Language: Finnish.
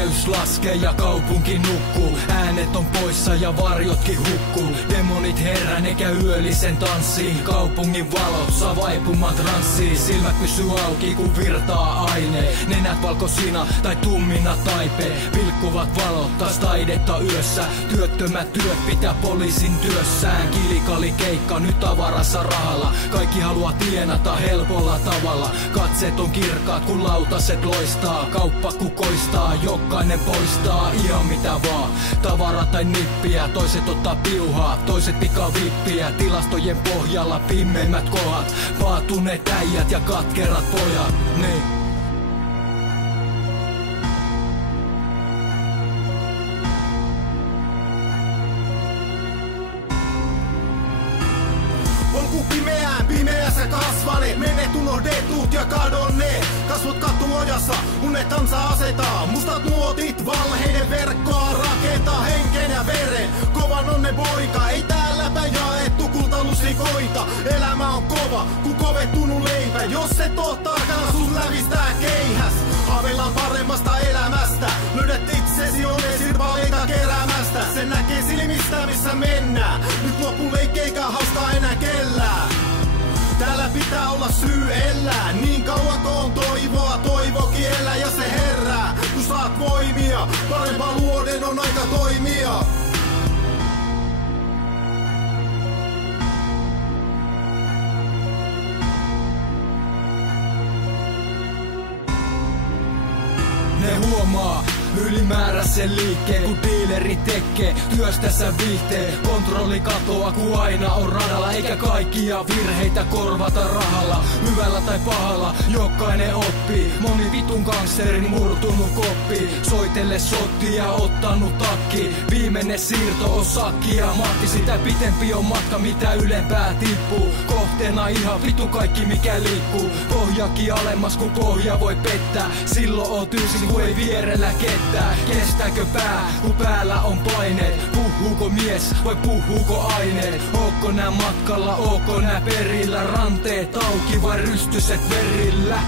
Pimeys laskee ja kaupunki nukkuu. Äänet on poissa ja varjotkin hukkuu. Demonit herää ne käy yöllisen tanssiin. Kaupungin valot saa vaipumaan transsiin. Silmät pysyy auki kun virtaa aine. Nenät valkoisina tai tummina taipee. Vilkkuvat valot taas taidetta yössä. Työttömät työt pitää poliisin työssään. Kilikali keikka nyt tavarassa rahalla. Kaikki haluaa tienata helpolla tavalla. Katseet on kirkkaat kun lautaset loistaa. Kauppa kukoistaa, jokainen poistaa ihan mitä vaan. Tavara tai nippiä, toiset ottaa piuhaa. Toiset pikavippiä, tilastojen pohjalla pimeimmät kohdat. Vaatuneet äijät ja katkerat pojat, niin. Polku pimeään, pimeässä kasvaneet. Menet unohdetut ja kadonneet. Kasvot katuojassa, unet ansa asetaa. Mustat nuotit, valheiden verkkoa rakentaa. Henken ja veren, kovan onnen poika. Ei täälläpä jaettu kultalusikoita. Elämä on kova, kun kovettunut leipä. Jos et oo takana, sun lävistää keihäs. Haaveillaan paremmasta elämästä. Löydät itsesi onnesi valeita keräämästä. Sen näkee silmistä missä mennään. Nyt loppuleikki eikä hauskaa enää kellään. Täällä pitää olla syy elää. Niin kauan kun on toivoa, toivokin elää ja se herää. Kun saat voimia, parempaa luoden on aika toimia. Ne huomaa ylimääräisen liikkeen, kun diileri tekee työstänsä viihteen. Kontrolli katoaa, kun aina on radalla, eikä kaikkia virheitä korvata rahalla. Hyvällä tai pahalla, jokainen oppii. Moni vitun gangsterin murtunut koppi. Soitelle sotti ja ottanut takki. Viimeinen siirto on sakki ja matti. Sitä pitempi on matka, mitä ylempää tippuu. Kohteena ihan vitu kaikki mikä liikkuu. Pohjakin alemmas, kun pohja voi pettää. Silloin on tyysin, kun ei vierellä ketään. Kestääkö pää, kun päällä on paineet? Puhuuko mies vai puhuuko aineet? Ootko nää matkalla, ootko nää perillä? Ranteet auki vai rystyset verillä?